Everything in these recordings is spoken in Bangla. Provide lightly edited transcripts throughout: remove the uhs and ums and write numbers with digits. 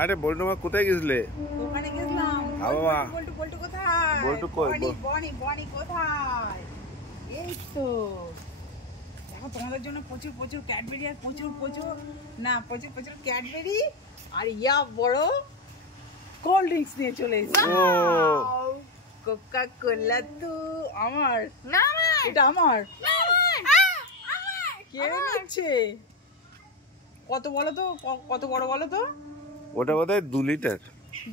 আরে বল্টু মা কোথায় গেছিলে? দোকানে গেছিলাম। বাবা বল্টু কোথায়? বল্টু কই? বনি কোথায়? এই তো দেখো তোমাদের জন্য প্রচুর প্রচুর ক্যাডবেরি আর প্রচুর ক্যাডবেরি আর ইয়া বড় কোল্ড ড্রিঙ্কস নিয়ে চলে এসেছি। কোকা কোলা তো আমার না, এটা আমার কে নিচ্ছে? কত বলো তো, কত বড় বলো তো? ওটা বোধহয় 2 লিটার।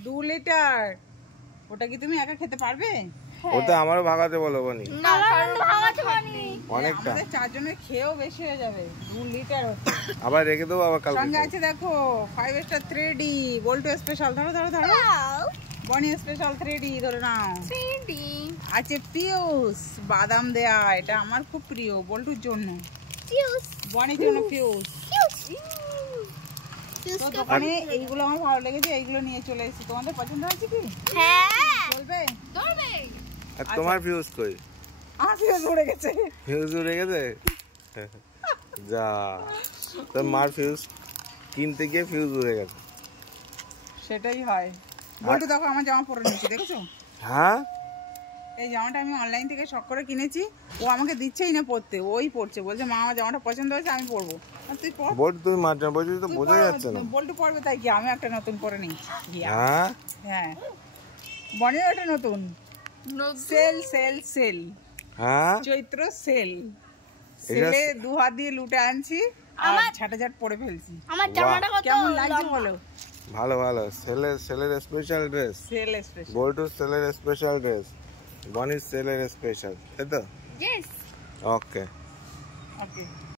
2 লিটার। ওটা কি তুমি একা খেতে পারবে? ওটা আমারও ভাগাতে বলো বনি। না ভাগাতে পারি অনেকটা। আমাদের 4 জনের খেয়েও বেশি হয়ে যাবে। 2 লিটার হচ্ছে। আবার রেখে দেবো, আবার কালকে সঙ্গে আছে দেখো 5 স্টার 3D বল্টু স্পেশাল। ধরো বনি স্পেশাল 3D ধরে নাও। 3D আছে পিউস বাদাম দেয়া, এটা আমার খুব প্রিয় বল্টুর জন্য। পিউস বনির জন্য পিউস। পিউস তো দোকানে এইগুলো আমার ভালো লেগেছে, এইগুলো নিয়ে চলে এসেছি। তোমাদের পছন্দ হয়েছে কি? হ্যাঁ বলবে? ধরবে। আর তোমার ফিউজ কই? আমার ফিউজ উড়ে গেছে। ফিউজ উড়ে গেছে? যা, তোর মার ফিউজ কিনতে গিয়ে ফিউজ উড়ে গেছে। সেটাই হয়। বল্টু দেখো আমার জামা পরে নিয়েছি, দেখছো? হ্যাঁ, এই জামাটা আমি অনলাইন থেকে শখ করে কিনেছি। ও আমাকে দিচ্ছেই না পরতে, ওই পরছে। বলছে মা আমার জামাটা পছন্দ হয়েছে, আমি পরবো। আর তুই পর। বল্টু তুমি মার জামা পরছিস তো বোঝা যাচ্ছে না। বল্টু পরবে তাই কি, আমি একটা নতুন পরে নিই। হ্যাঁ হ্যাঁ, বনির একটা নতুন সেল হ্যাঁ, চৈত্র সেলে 2 হাত দিয়ে লুটে আনছি আর ছাটাঝাট পরে ফেলছি। আমার জামাটা কত কেমন লাগছে বলো? ভালো ভালো। সেলের স্পেশাল ড্রেস, সেল স্পেশাল। বল্টু সেলের স্পেশাল ড্রেস, বনির সেলের স্পেশাল, তাই তো? Yes okay.